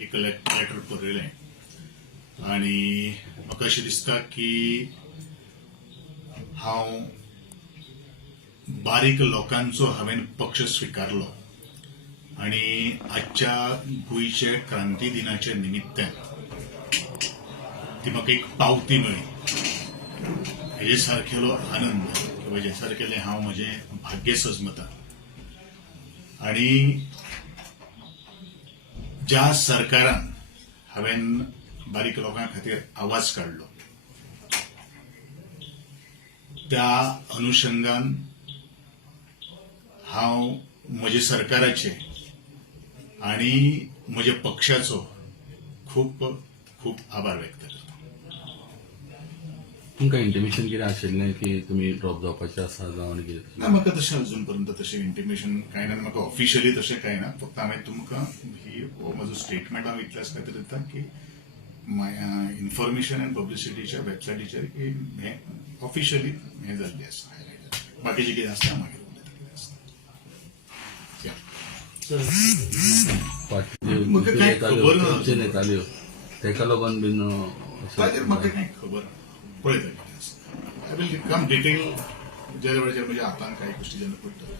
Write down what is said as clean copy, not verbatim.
एक लेटर बरयलें आनी म्हाका अशें दिसता की हांव बारीक लोकांचो हांवें पक्ष स्विकारलो आनी आजच्या गोंयचे क्रांती दिनाच्या निमित्तान ती म्हाका एक पावती मेळ्ळी. हेजे सारकेलो आनंद किंवा हेजे सारकेले हांव म्हजें भाग्य समजता. आनी ज्या सरकारान हांवें बारीक लोकां खातीर आवाज काडलो त्या अनुशंगान हांव म्हज्या सरकाराचे आनी म्हज्या पक्षाचो खूब खूब आभार व्यक्त करता. तुमकां इंटिमेशन कितें आशिल्लें की तुमी ड्रॉप जावपाचे आसा जावन कितें? ना, म्हाका तशें अजून पर्यंत तशें इंटिमेशन कांय ना. म्हाका ऑफिशियली तशें कांय ना. फक्त हांवें तुमकां हो म्हजो स्टेटमेंट हांव इतल्याच खातीर दिता की इन्फॉर्मेशन एंड पब्लिसिटीच्या वेबसायटीचेर हें ऑफिशियली हें जाल्लें आसा, हायलायट. बाकीचें कितें आसता मागीर उलयता कितें आसता. म्हाका कांय खबर ना येताल्यो तेका लागून बीन ताजेर म्हाका कांय खबर ना. पळयता कितें आसता. आय विल कम डिटेल ज्या वेळाचेर म्हज्या हातान कांय गोश्टी जेन्ना पडटल्यो.